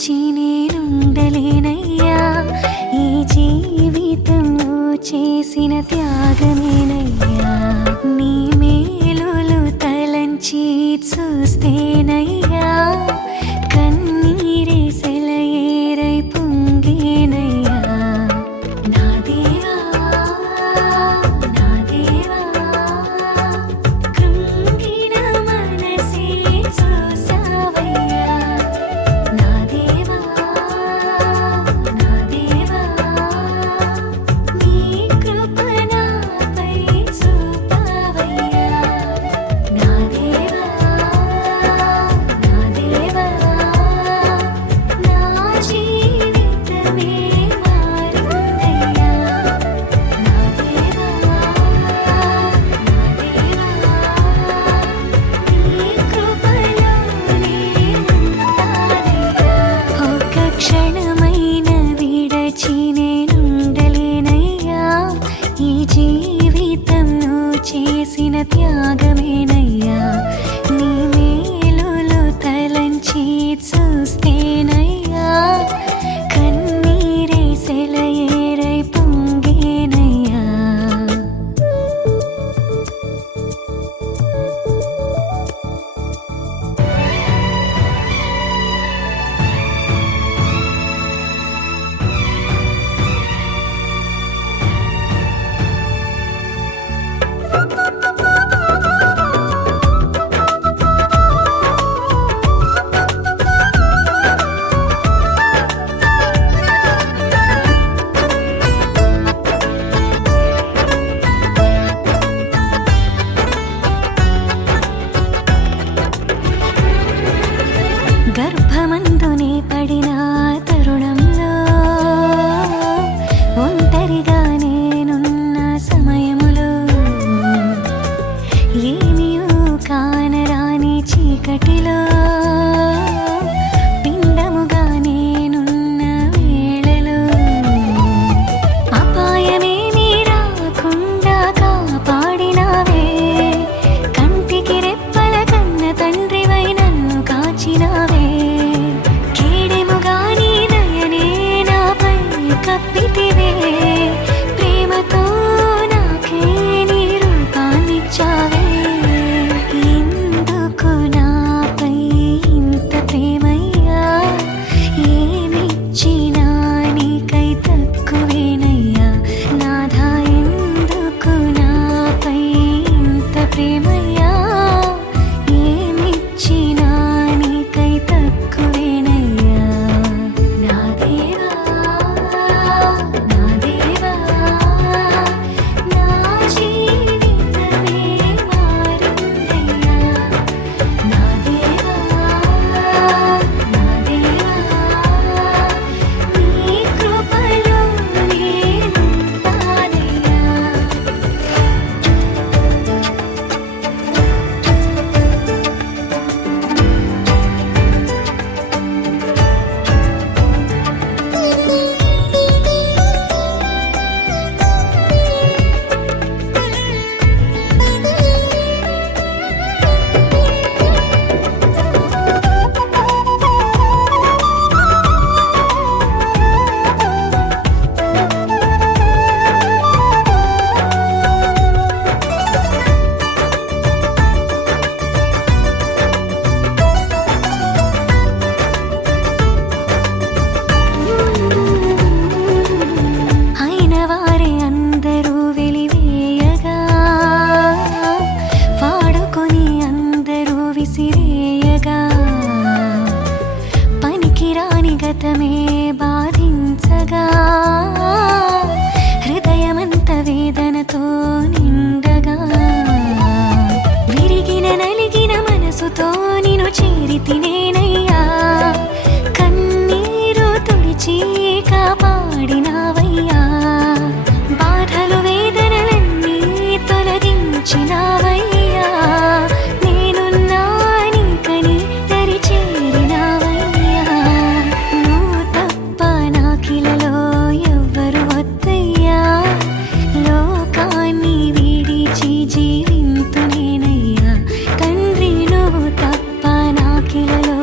విడచి నేనుండలేనయ్యా. ఈ జీవితం నువ్వు చేసిన త్యాగమేనయ్యా. నీ మేలులు తలంచి చూస్తేనయ్యా కన్నీరే సెలయేరై పొంగేనయ్యా. నా దేవా నా దేవా కృంగిన మనసే చూసావయ్యా. నా దేవా నా దేవా నీ కృప నాపై చూపావయ్యా. నా దేవా నా దేవా నా జీవితమే మారిందయ్యా. నా దేవా నా దేవా నీ కృపలోనే ఉంటానయ్యా. ఒక్క క్షణమైన విడచి నేనుండలేనయ్యా. ఈ జీవితం నువ్వు చేసిన త్యాగమేనయ్యా. నీ మేలులు తలంచి చూస్తేనయ్యా కన్నీరే సెలయేరై పొంగేనయ్యా. గర్భమందునే పడిన తరుణంలో ఒంటరిగా నేనున్న సమయములో ఏమియూ కానరాని చీకటిలో పిండముగా నేనున్న వేళలో అపాయమేమీ రాకుండా కాపాడినావే. కంటికి రెప్పల కన్న తండ్రివై నన్ను కాచినావే. కీడెముగా నీ దయనే నాపై కప్పితివే. ప్రేమతో నాకే నీ రూపాన్నిచ్చావే. ఎందుకు నాపై ఇంత ప్రేమయ్యా. ఏమిచ్చినా నీకై తక్కువేనయ్యా. నాథా ఎందుకు నాపై ఇంత ప్రేమయ్యా. ఏమిచ్చినా నీకై తక్కువేనయ్యా. నా దేవా నా దేవా నా జీవితమే మారిందయ్యా. నా దేవా నా దేవా నీ కృపలో నేనుంటానయ్యా. అయిన వారే అందరూ వెలివేయగా వాడుకొని అందరూ విసిరేయగా పనికిరాని గతమే బాధించగా హృదయమంత వేదనతో నిండగా విరిగిన నలిగిన మనసుతో నిన్ను చేరితినేనయ్యా. కన్నీరు తుడిచి కాపాడినావయ్యా. బాధలు వేదనలన్నీ తొలగించినావయ్యా. నేనున్నా నీకని దరి చేరినావయ్యా. నువ్వు తప్ప నాకిలలో ఎవ్వరు వద్దయ్యా. లోకాన్ని విడిచి జీవింతునేనయ్యా. తండ్రి నువ్వు తప్ప నాకిలలో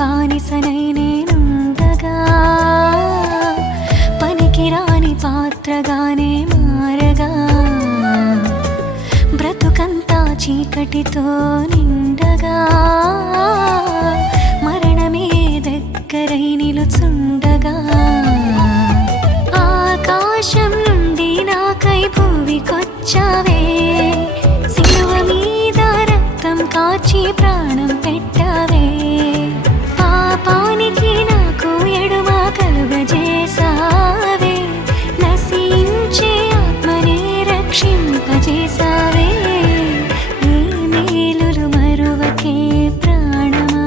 బానిసనై నేనుండగా పనికిరాని పాత్రగానే మారగా బ్రతుకంతా చీకటితో నిండగా మరణమే దగ్గరై నిలుచుండగా ఆకాశం నుండి నాకై భూమికొచ్చావే సిలువ మీద రక్తం కార్చి ప్రాణం పెట్టావే పాపానికి నాకు ఎడుమ కలుగజేసావే నశించే ఆత్మనే రక్షింపజేసావే నీ మేలులు మరువకే ప్రాణమా